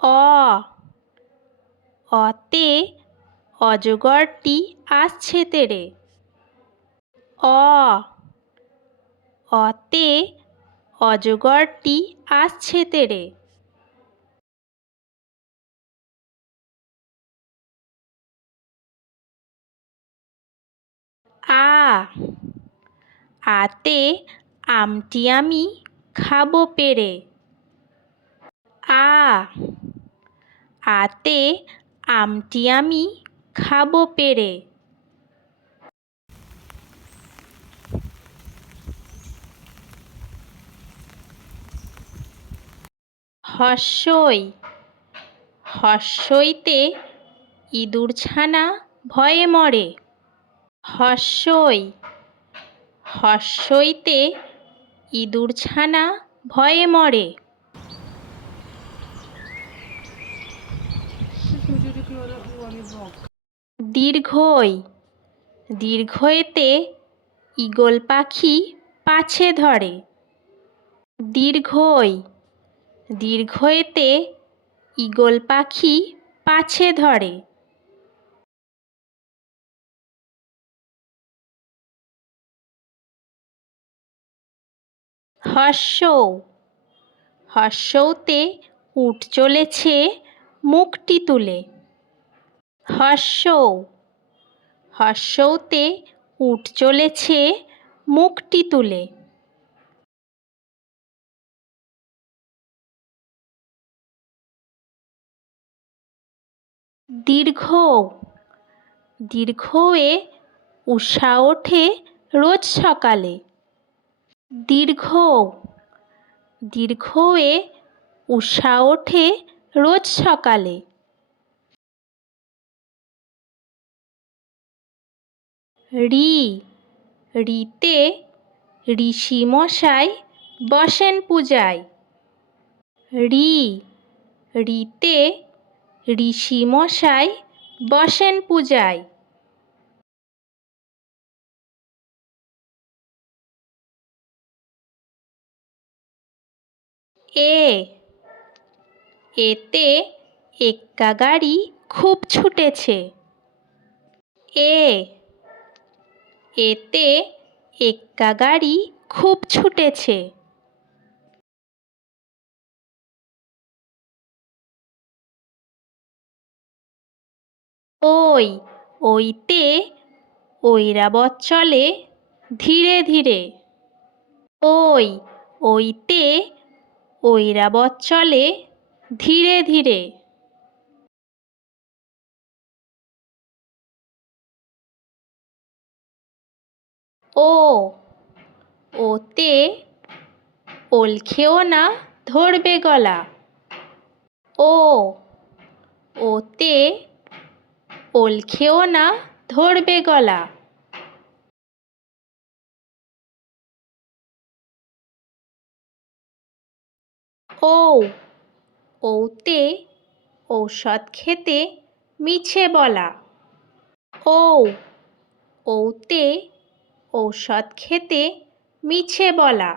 অ অতে অজগরটি আসছে তেড়ে। অ অতে অজগরটি আসছে তেড়ে। আ আতে আমটি আমি খাবো পেড়ে। আ আতে আমটি আমি খাবো পেড়ে। হস্যই হস্যইতে ইঁদুর ছানা ভয়ে মরে। হস্যই হস্যইতে ইঁদুর ছানা ভয়ে মরে। দীর্ঘই দীর্ঘইতে ঈগল পাখি পাছে ধরে। দীর্ঘই দীর্ঘইতে ঈগল পাখি পাছে ধরে। হর্ষ হর্ষতে উট চলেছে মুখটি তুলে। হর্ষ হর্ষতে উট চলেছে মুখটি তুলে। দীর্ঘ দীর্ঘয়ে উষা ওঠে রোজ সকালে। দীর্ঘ দীর্ঘয়ে উষা ওঠে রোজ সকালে। ঋ ঋতে ঋষি মশাই বসেন পূজায়। ঋ ঋতে ঋষি মশাই বসেন পূজায়। এ এতে এক্কা গাড়ি খুব ছুটেছে। এ এতে এক্কা গাড়ি খুব ছুটেছে। ওই ওইতে ঐরাবত চলে ধীরে ধীরে। ওই ওইতে ঐরাবত চলে ধীরে ধীরে। ও ওতে ওল খেও না ধরবে গলা। ও ওতে ওল খেও না ধরবে গলা। ও ওতে ঔষধ খেতে মিছে বলা। ও ওতে ঔষধ খেতে মিছে বলা।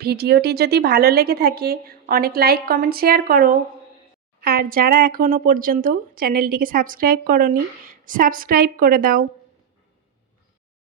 ভিডিওটি যদি ভালো লেগে থাকে অনেক লাইক কমেন্ট শেয়ার করো। আর যারা এখনও পর্যন্ত চ্যানেলটিকে সাবস্ক্রাইব করোনি সাবস্ক্রাইব করে দাও।